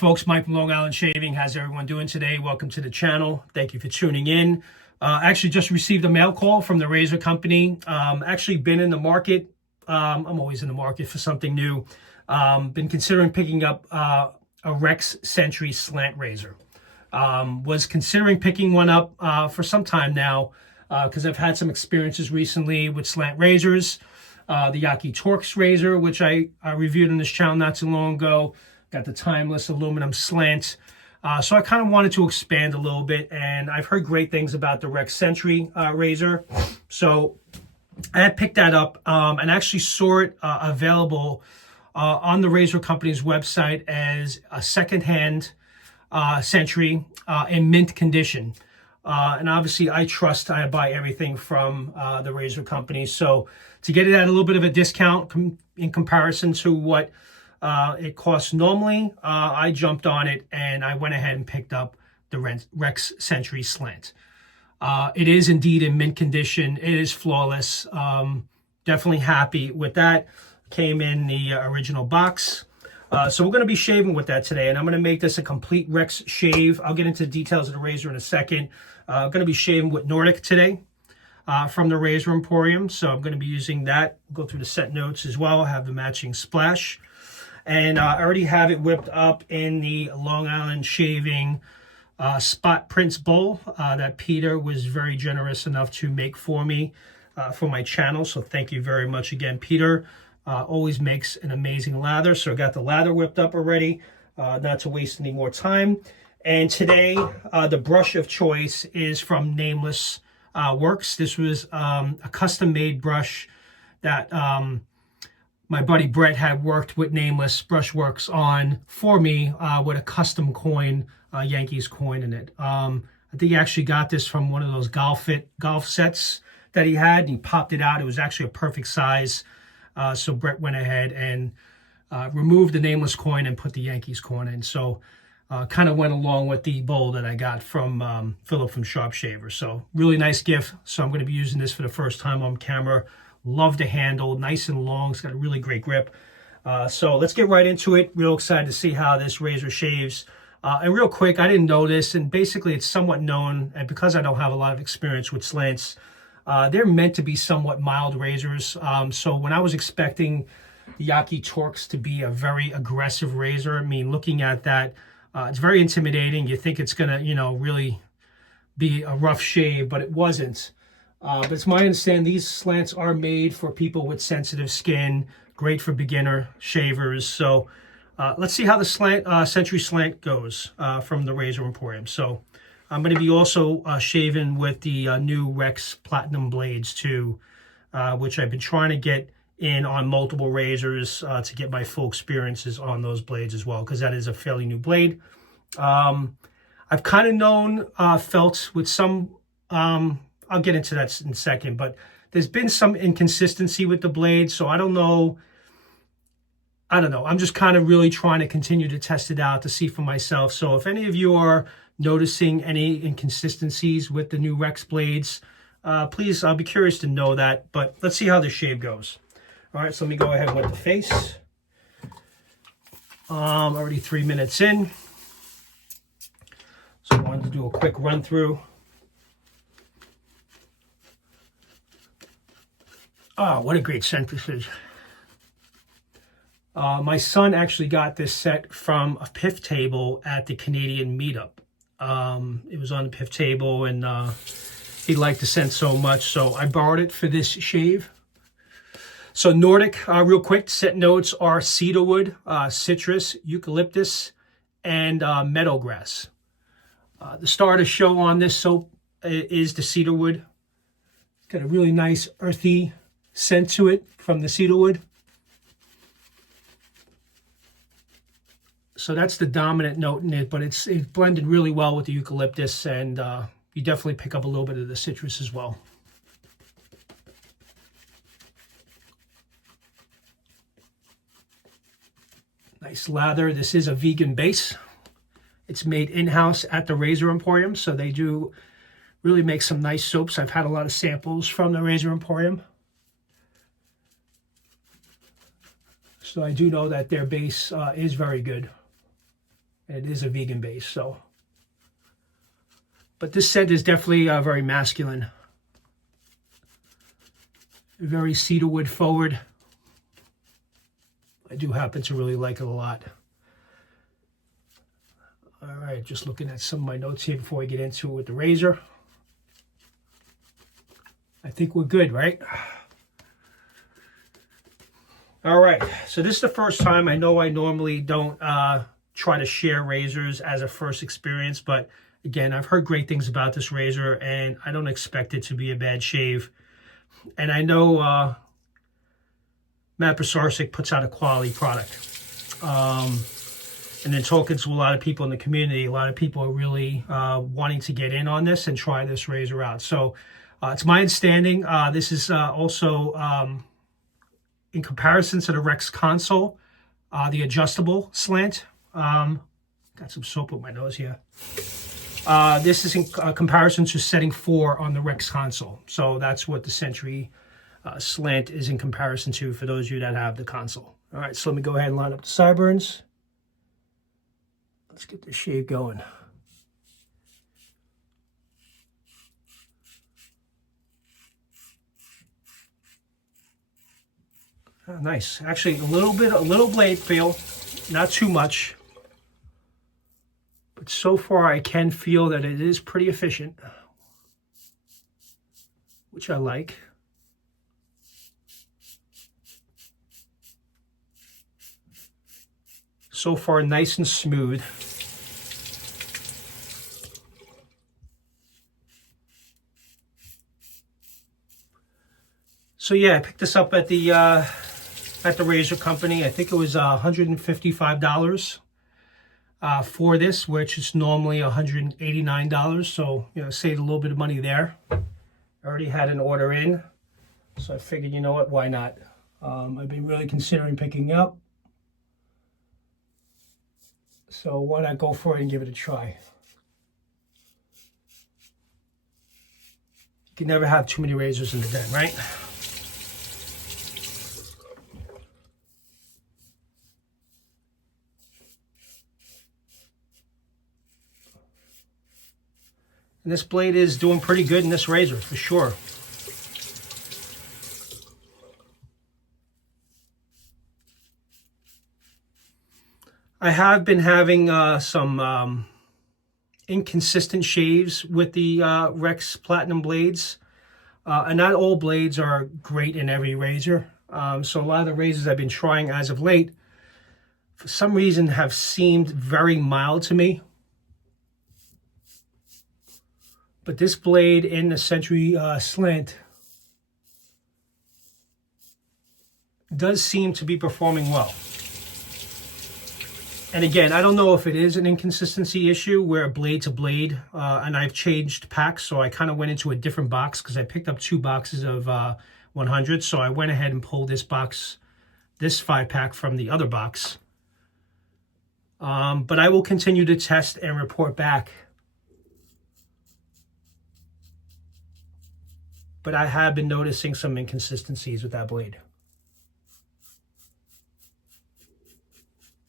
Folks, Mike from Long Island Shaving. How's everyone doing today? Welcome to the channel. Thank you for tuning in. Actually just received a mail call from the Razor company. Actually been in the market. I'm always in the market for something new. Been considering picking up a Rex Sentry Slant Razor. Was considering picking one up for some time now because I've had some experiences recently with slant razors. The eucalyptus razor, which I reviewed on this channel not too long ago. Got the timeless aluminum slant. So I kind of wanted to expand a little bit, and I've heard great things about the Rex Sentry razor. So I had picked that up and actually saw it available on the Razor company's website as a secondhand Sentry in mint condition. And obviously I buy everything from the Razor company. So to get it at a little bit of a discount in comparison to what it costs normally, I jumped on it and I went ahead and picked up the Rex Sentry Slant. It is indeed in mint condition. It is flawless. Definitely happy with that. Came in the original box. So we're going to be shaving with that today, and I'm going to make this a complete Rex shave. I'll get into the details of the razor in a second. I'm going to be shaving with NORDIC today from the Razor Emporium. So I'm going to be using that. Go through the set notes as well. I have the matching splash. And I already have it whipped up in the Long Island Shaving Spot Prints bowl that Peter was very generous enough to make for me for my channel. So thank you very much again, Peter. Always makes an amazing lather. So I got the lather whipped up already, not to waste any more time. And today, the brush of choice is from Nameless Works. This was a custom-made brush that my buddy Brett had worked with Nameless Brushworks on for me with a custom coin, Yankees coin in it. I think he actually got this from one of those golf sets that he had, and he popped it out. It was actually a perfect size. So Brett went ahead and removed the Nameless coin and put the Yankees coin in. So kind of went along with the bowl that I got from Philip from Sharp Shaver. So really nice gift. So I'm going to be using this for the first time on camera. Love the handle, nice and long. It's got a really great grip. So let's get right into it. Real excited to see how this razor shaves. And real quick, I didn't know this, and basically it's somewhat known, and because I don't have a lot of experience with slants, they're meant to be somewhat mild razors. So when I was expecting the eucalyptus to be a very aggressive razor, I mean, looking at that, it's very intimidating. You think it's gonna, really be a rough shave, but it wasn't. But it's my understanding these slants are made for people with sensitive skin, great for beginner shavers. So let's see how the Sentry Slant goes from the Razor Emporium. So I'm going to be also shaving with the new Rex Platinum blades too, which I've been trying to get in on multiple razors to get my full experiences on those blades as well, because that is a fairly new blade. I've kind of felt with some, I'll get into that in a second, but there's been some inconsistency with the blade, so I don't know. I'm just kind of really trying to continue to test it out to see for myself. So if any of you are noticing any inconsistencies with the new Rex blades, please, I'll be curious to know that. But let's see how the shave goes. All right, so let me go ahead with the face. Already 3 minutes in. So I wanted to do a quick run through. Oh, what a great scent this is. My son actually got this set from a PIF table at the Canadian meetup. It was on the PIF table, and he liked the scent so much, so I borrowed it for this shave. So NORDIC, real quick, set notes are cedarwood, citrus, eucalyptus, and meadowgrass. The star to show on this soap is the cedarwood. Got a really nice earthy scent to it from the cedarwood. So that's the dominant note in it, but it's blended really well with the eucalyptus, and you definitely pick up a little bit of the citrus as well. Nice lather. This is a vegan base. It's made in-house at the Razor Emporium, so they do really make some nice soaps. I've had a lot of samples from the Razor Emporium. So I do know that their base is very good. And it is a vegan base, so. But this scent is definitely very masculine. Very cedarwood forward. I do happen to really like it a lot. All right, just looking at some of my notes here before we get into it with the razor. I think we're good, right? All right, so this is the first time. I know I normally don't try to share razors as a first experience, but again, I've heard great things about this razor, and I don't expect it to be a bad shave. And I know Matt Bosarcik puts out a quality product. And then talking to a lot of people in the community, a lot of people are really wanting to get in on this and try this razor out. So it's my understanding this is also in comparison to the Rex console, the adjustable slant. Got some soap on my nose here. This is in comparison to setting 4 on the Rex console. So that's what the Sentry Slant is in comparison to for those of you that have the console. All right, so let me go ahead and line up the sideburns. Let's get this shave going. Oh, nice. Actually, a little blade feel, not too much. But so far, I can feel that it is pretty efficient, which I like. So far, nice and smooth. So yeah, I picked this up at the Razor Company. I think it was $155 for this, which is normally $189. So, you know, saved a little bit of money there. I already had an order in, so I figured, you know what, why not? I've been really considering picking up. So why not go for it and give it a try? You can never have too many razors in the den, right? And this blade is doing pretty good in this razor, for sure. I have been having some inconsistent shaves with the Rex Platinum blades. And not all blades are great in every razor. So a lot of the razors I've been trying as of late, for some reason, have seemed very mild to me. But this blade in the Sentry Slant does seem to be performing well. And again, I don't know if it is an inconsistency issue where blade to blade, and I've changed packs, so I kind of went into a different box because I picked up 2 boxes of 100. So I went ahead and pulled this 5-pack from the other box. But I will continue to test and report back. But I have been noticing some inconsistencies with that blade.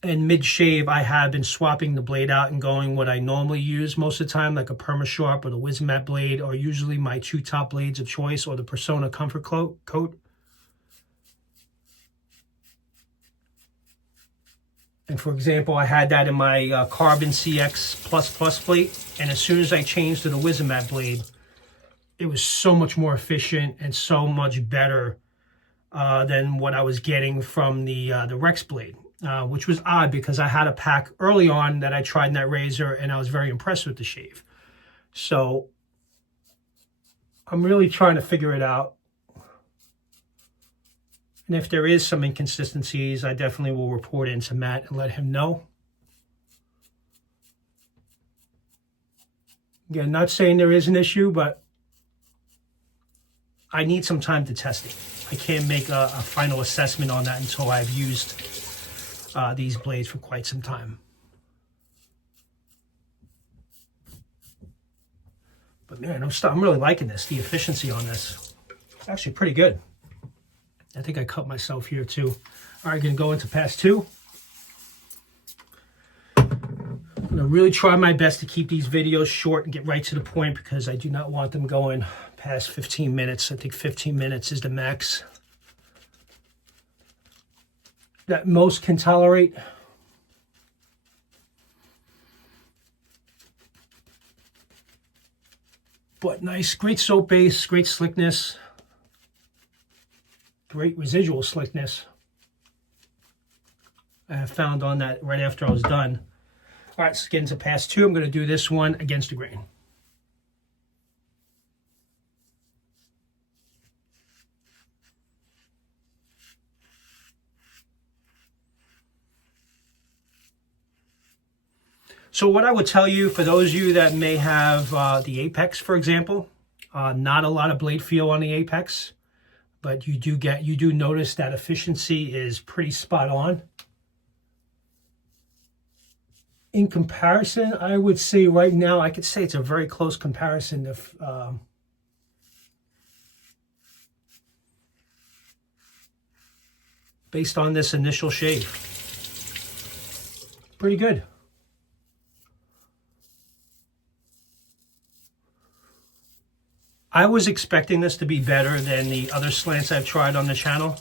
And mid-shave, I have been swapping the blade out and going what I normally use most of the time, like a Perma-Sharp or the Wismat blade, or usually my 2 top blades of choice, or the Persona Comfort Coat. And for example, I had that in my Carbon CX++ plate, and as soon as I changed to the Wismat blade, it was so much more efficient and so much better than what I was getting from the Rex blade, which was odd because I had a pack early on that I tried in that razor and I was very impressed with the shave. So I'm really trying to figure it out. And if there is some inconsistencies, I definitely will report it into Matt and let him know. Again, not saying there is an issue, but I need some time to test it. I can't make a final assessment on that until I've used these blades for quite some time. But man, I'm really liking this. The efficiency on this, it's actually pretty good. I think I cut myself here too. All right, gonna go into pass 2. really try my best to keep these videos short and get right to the point because I do not want them going past 15 minutes. I think 15 minutes is the max that most can tolerate. But nice, great soap base, great slickness, great residual slickness. I have found on that right after I was done. All right, let's get into pass 2. I'm going to do this one against the grain. So what I would tell you, for those of you that may have the apex, for example, not a lot of blade feel on the apex, but you do notice that efficiency is pretty spot on. In comparison, I would say right now, I could say it's a very close comparison to based on this initial shave. Pretty good. I was expecting this to be better than the other slants I've tried on the channel,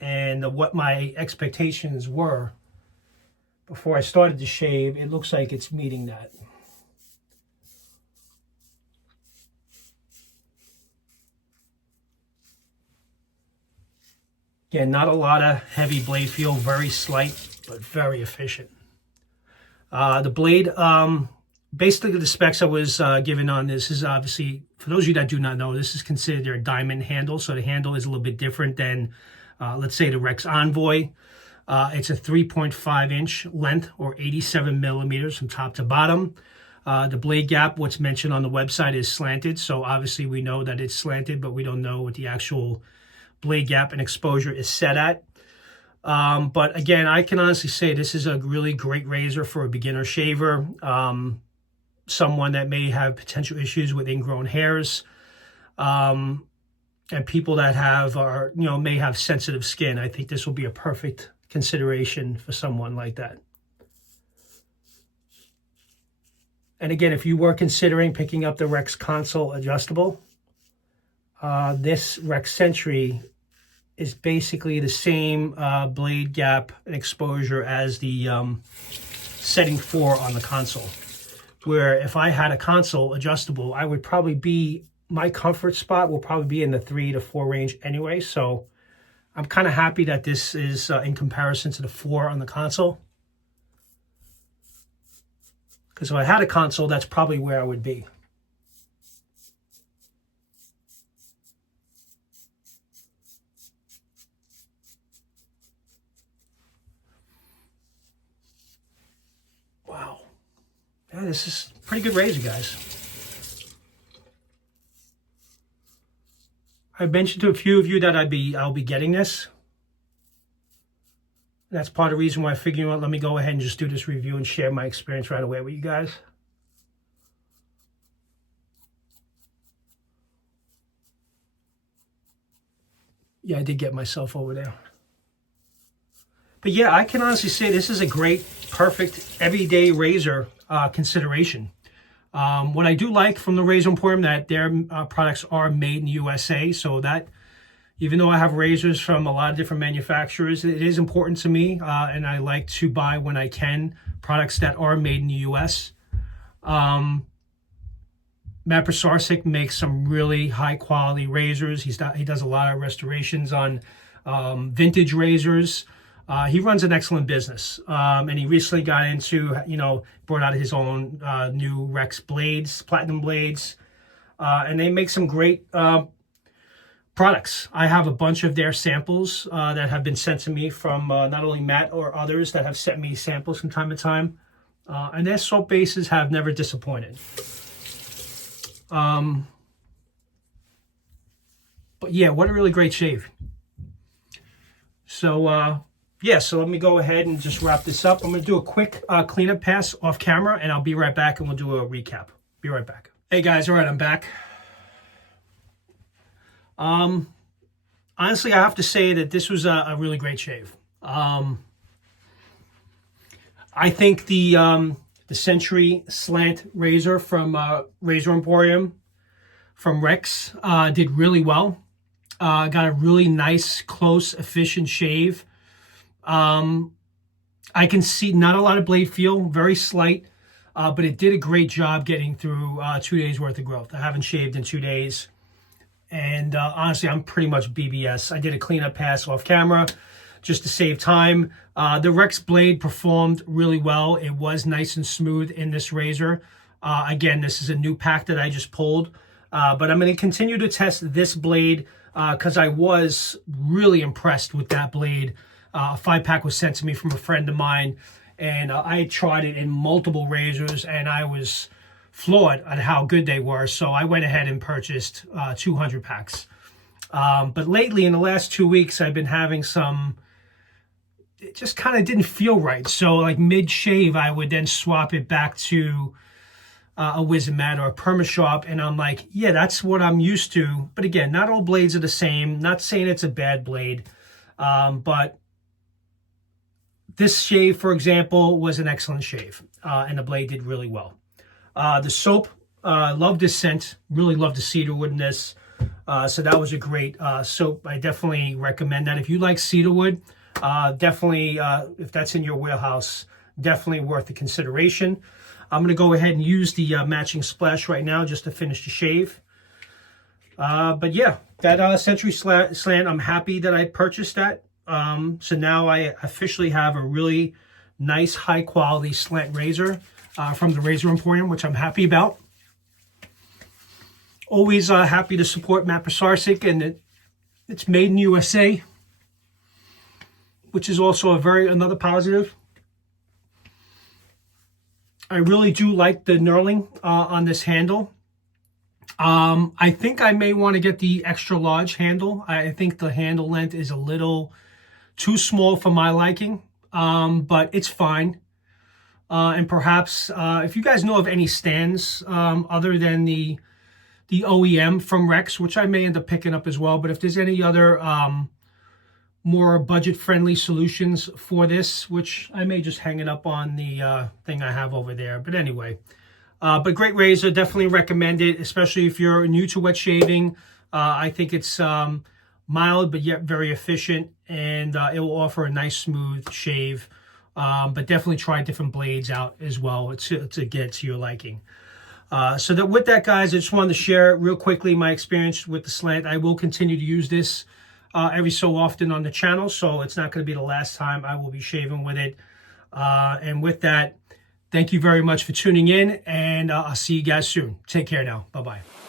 and what my expectations were before I started to shave, it looks like it's meeting that. Again, not a lot of heavy blade feel, very slight, but very efficient. The blade, basically the specs I was given on this is obviously, for those of you that do not know, this is considered a diamond handle. So the handle is a little bit different than, let's say, the Rex Envoy. It's a 3.5 inch length, or 87 millimeters from top to bottom. The blade gap, what's mentioned on the website, is slanted. So obviously we know that it's slanted, but we don't know what the actual blade gap and exposure is set at. But again, I can honestly say this is a really great razor for a beginner shaver. Someone that may have potential issues with ingrown hairs, and people that may have sensitive skin. I think this will be a perfect consideration for someone like that. And again, if you were considering picking up the Rex Console adjustable, this Rex Sentry is basically the same blade gap and exposure as the setting 4 on the console. Where if I had a console adjustable, I would probably be, my comfort spot will probably be in the 3 to 4 range anyway. So I'm kind of happy that this is in comparison to the 4 on the console. Because if I had a console, that's probably where I would be. Wow. Yeah, this is a pretty good razor, guys. I mentioned to a few of you that I'll be getting this. That's part of the reason why I figured, let me go ahead and just do this review and share my experience right away with you guys. Yeah, I did get myself over there. But yeah, I can honestly say this is a great, perfect, everyday razor consideration. What I do like from the Razor Emporium, that their products are made in the USA, so that even though I have razors from a lot of different manufacturers, it is important to me, and I like to buy, when I can, products that are made in the US. Matt Prosarsik makes some really high quality razors. He does a lot of restorations on vintage razors. He runs an excellent business, and he recently got into, brought out his own new Rex blades, platinum blades, and they make some great products. I have a bunch of their samples that have been sent to me from not only Matt or others that have sent me samples from time to time, and their soap bases have never disappointed. But yeah, what a really great shave. So yeah, so let me go ahead and just wrap this up. I'm going to do a quick cleanup pass off camera, and I'll be right back, and we'll do a recap. Be right back. Hey guys, all right, I'm back. Honestly, I have to say that this was a really great shave. I think the the Sentry Slant razor from Razor Emporium from Rex. Did really well. Got a really nice, close, efficient shave. I can see not a lot of blade feel, very slight, but it did a great job getting through 2 days worth of growth. I haven't shaved in 2 days. And honestly, I'm pretty much BBS. I did a cleanup pass off camera just to save time. The Rex blade performed really well. It was nice and smooth in this razor. Again, this is a new pack that I just pulled. But I'm going to continue to test this blade because I was really impressed with that blade. A 5-pack was sent to me from a friend of mine, and I tried it in multiple razors, and I was floored at how good they were. So I went ahead and purchased 200 packs. But lately, in the last 2 weeks, I've been having some, it just kind of didn't feel right. So like mid-shave, I would then swap it back to a Wizamat or a Permasharp, and I'm like, yeah, that's what I'm used to. But again, not all blades are the same. Not saying it's a bad blade, but this shave, for example, was an excellent shave, and the blade did really well. The soap, loved this scent. Really loved the cedarwood in this. So that was a great soap. I definitely recommend that. If you like cedarwood, definitely, if that's in your wheelhouse, definitely worth the consideration. I'm going to go ahead and use the matching splash right now just to finish the shave. But yeah, that Sentry Slant, I'm happy that I purchased that. So now I officially have a really nice, high-quality slant razor from the Razor Emporium, which I'm happy about. Always happy to support Matt Pisarcik, and it's made in USA, which is also another positive. I really do like the knurling on this handle. I think I may want to get the extra large handle. I think the handle length is a little too small for my liking, but it's fine. And perhaps if you guys know of any stands other than the OEM from Rex, which I may end up picking up as well, but if there's any other more budget-friendly solutions for this, which I may just hang it up on the thing I have over there. But anyway, but great razor, definitely recommend it, especially if you're new to wet shaving. I think it's mild but yet very efficient, and it will offer a nice smooth shave. But definitely try different blades out as well to get to your liking. So that with that, guys, I just wanted to share real quickly my experience with the slant. I will continue to use this every so often on the channel, so it's not going to be the last time I will be shaving with it. And with that, thank you very much for tuning in, and I'll see you guys soon. Take care now. Bye-bye.